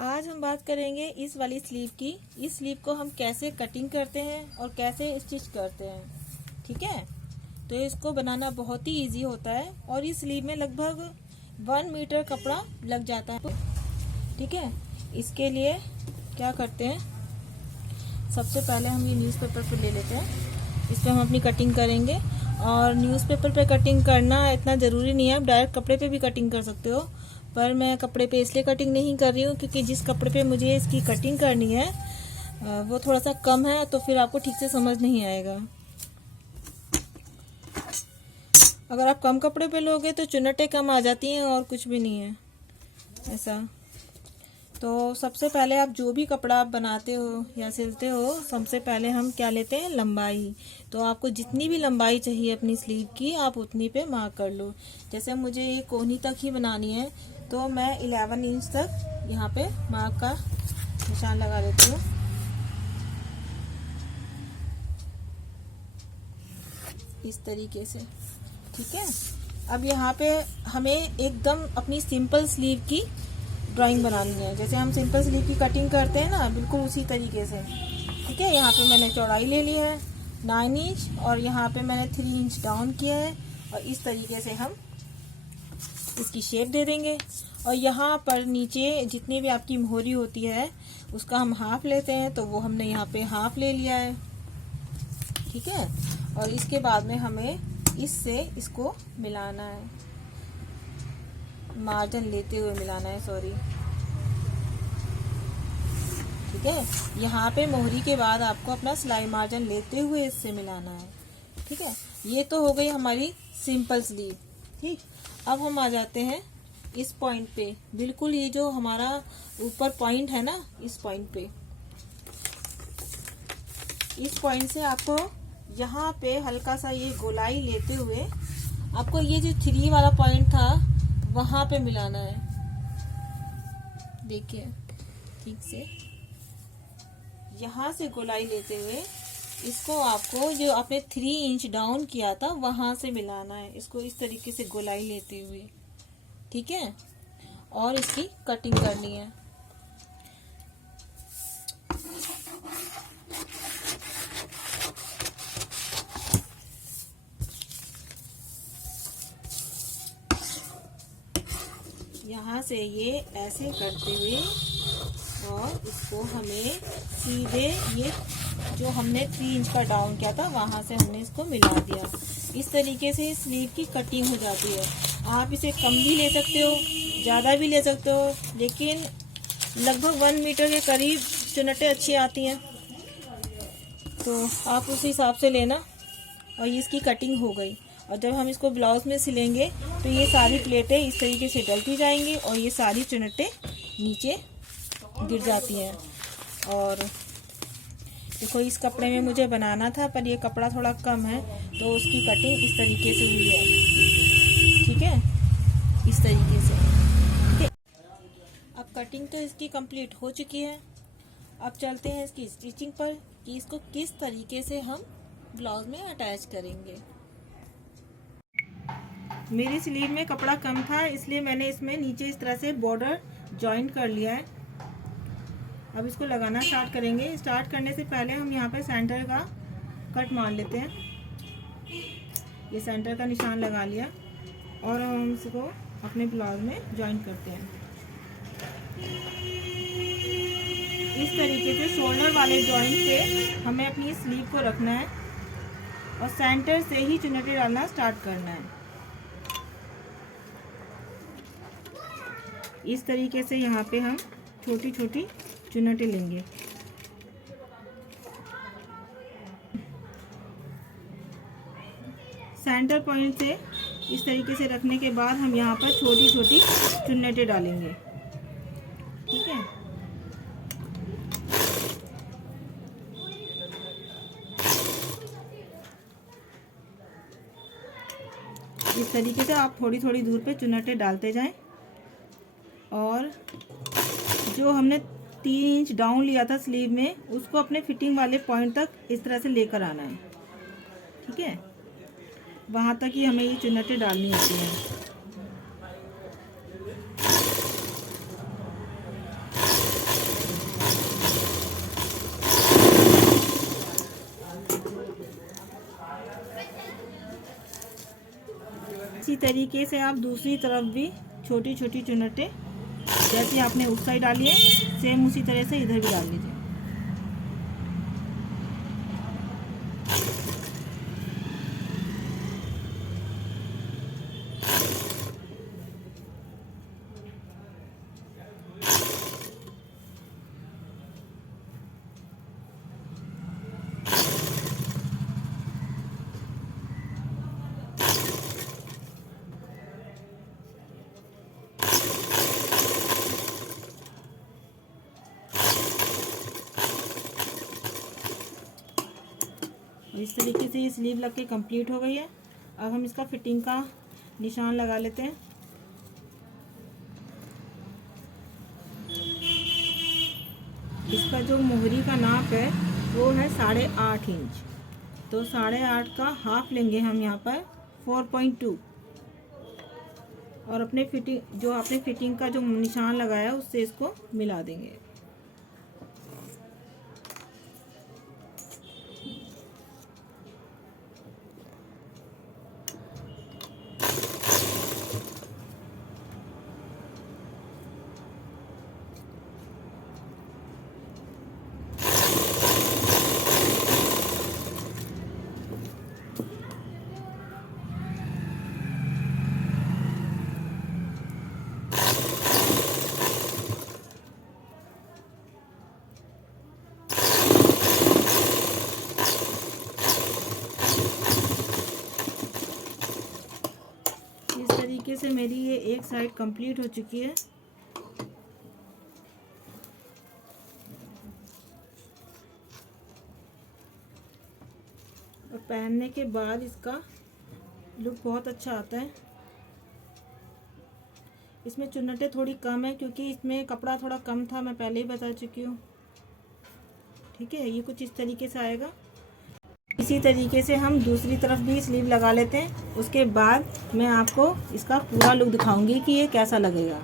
आज हम बात करेंगे इस वाली स्लीव की। इस स्लीव को हम कैसे कटिंग करते हैं और कैसे स्टिच करते हैं। ठीक है, तो इसको बनाना बहुत ही इजी होता है और इस स्लीव में लगभग 1 मीटर कपड़ा लग जाता है। ठीक है, इसके लिए क्या करते हैं, सबसे पहले हम ये न्यूज़पेपर पे ले लेते हैं। इस पर हम अपनी कटिंग करेंगे और न्यूज़पेपर पे कटिंग करना इतना ज़रूरी नहीं है, आप डायरेक्ट कपड़े पे भी कटिंग कर सकते हो। पर मैं कपड़े पे इसलिए कटिंग नहीं कर रही हूँ क्योंकि जिस कपड़े पे मुझे इसकी कटिंग करनी है वो थोड़ा सा कम है, तो फिर आपको ठीक से समझ नहीं आएगा। अगर आप कम कपड़े पे लोगे तो चुन्नटें कम आ जाती हैं और कुछ भी नहीं है ऐसा। तो सबसे पहले आप जो भी कपड़ा आप बनाते हो या सिलते हो, सबसे पहले हम क्या लेते हैं, लंबाई। तो आपको जितनी भी लंबाई चाहिए अपनी स्लीव की, आप उतनी पे मार्क कर लो। जैसे मुझे ये कोहनी तक ही बनानी है तो मैं 11 इंच तक यहाँ पे मार्क का निशान लगा देती हूँ। इस तरीके से, ठीक है। अब यहाँ पे हमें एकदम अपनी सिंपल स्लीव की ड्राइंग बनानी है। जैसे हम सिंपल स्लीव की कटिंग करते हैं ना, बिल्कुल उसी तरीके से। ठीक है, यहाँ पे मैंने चौड़ाई ले ली है 9 इंच और यहाँ पे मैंने 3 इंच डाउन किया है और इस तरीके से हम इसकी शेप दे देंगे। और यहाँ पर नीचे जितनी भी आपकी मोहरी होती है उसका हम हाफ लेते हैं, तो वो हमने यहाँ पे हाफ ले लिया है। ठीक है, और इसके बाद में हमें इससे इसको मिलाना है, मार्जिन लेते हुए मिलाना है, सॉरी। ठीक है, यहाँ पे मोहरी के बाद आपको अपना सिलाई मार्जिन लेते हुए इससे मिलाना है। ठीक है, ये तो हो गई हमारी सिंपल स्लीव। ठीक, अब हम आ जाते हैं इस पॉइंट पे, बिल्कुल ये जो हमारा ऊपर पॉइंट है ना, इस पॉइंट पे, इस पॉइंट से आपको यहाँ पे हल्का सा ये गोलाई लेते हुए आपको ये जो 3 वाला पॉइंट था वहां पे मिलाना है। देखिए ठीक से, यहां से गोलाई लेते हुए इसको आपको जो आपने 3 इंच डाउन किया था वहां से मिलाना है, इसको इस तरीके से गोलाई लेते हुए। ठीक है, और इसकी कटिंग करनी है। यहाँ से ये ऐसे करते हुए और इसको हमें सीधे ये जो हमने 3 इंच का डाउन किया था वहां से हमने इसको मिला दिया। इस तरीके से स्लीव की कटिंग हो जाती है। आप इसे कम भी ले सकते हो, ज़्यादा भी ले सकते हो, लेकिन लगभग 1 मीटर के करीब चुन्नटें अच्छी आती हैं, तो आप उस हिसाब से लेना। और ये इसकी कटिंग हो गई। और जब हम इसको ब्लाउज में सिलेंगे तो ये सारी प्लेटें इस तरीके से डलती जाएंगी और ये सारी चुन्नटें नीचे गिर जाती हैं। और देखो, इस कपड़े में मुझे बनाना था पर ये कपड़ा थोड़ा कम है, तो उसकी कटिंग इस तरीके से हुई है। ठीक है, इस तरीके से। ठीक है, अब कटिंग तो इसकी कंप्लीट हो चुकी है। अब चलते हैं इसकी स्टिचिंग पर कि इसको किस तरीके से हम ब्लाउज में अटैच करेंगे। मेरी स्लीव में कपड़ा कम था, इसलिए मैंने इसमें नीचे इस तरह से बॉर्डर जॉइंट कर लिया है। अब इसको लगाना स्टार्ट करेंगे। स्टार्ट करने से पहले हम यहाँ पे सेंटर का कट मार लेते हैं। ये सेंटर का निशान लगा लिया और हम इसको अपने ब्लाउज में जॉइंट करते हैं। इस तरीके से शोल्डर वाले जॉइंट पे हमें अपनी स्लीव को रखना है और सेंटर से ही चुन्नटें डालना स्टार्ट करना है। इस तरीके से यहाँ पे हम छोटी छोटी चुन्नटें लेंगे। सेंटर पॉइंट से इस तरीके से रखने के बाद हम यहाँ पर छोटी छोटी चुन्नटें डालेंगे। ठीक है, इस तरीके से आप थोड़ी थोड़ी दूर पे चुन्नटें डालते जाएं और जो हमने 3 इंच डाउन लिया था स्लीव में उसको अपने फिटिंग वाले पॉइंट तक इस तरह से लेकर आना है। ठीक है, वहाँ तक ही हमें ये चुन्नटें डालनी होती हैं। तरीके से आप दूसरी तरफ भी छोटी छोटी चुन्नटें जैसे आपने उस साइड डाली है सेम उसी तरह से इधर भी डाल लीजिए। इस तरीके से ये स्लीव लग के कंप्लीट हो गई है। अब हम इसका फिटिंग का निशान लगा लेते हैं। इसका जो मोहरी का नाप है वो है 8.5 इंच, तो 8.5 का हाफ लेंगे हम यहाँ पर 4.2 और अपने फिटिंग का जो निशान लगाया उससे इसको मिला देंगे। तरीके से मेरी ये एक साइड कंप्लीट हो चुकी है। और पहनने के बाद इसका लुक बहुत अच्छा आता है। इसमें चुन्नटें थोड़ी कम है क्योंकि इसमें कपड़ा थोड़ा कम था, मैं पहले ही बता चुकी हूँ। ठीक है, ये कुछ इस तरीके से आएगा। इसी तरीके से हम दूसरी तरफ भी स्लीव लगा लेते हैं। उसके बाद मैं आपको इसका पूरा लुक दिखाऊंगी कि ये कैसा लगेगा।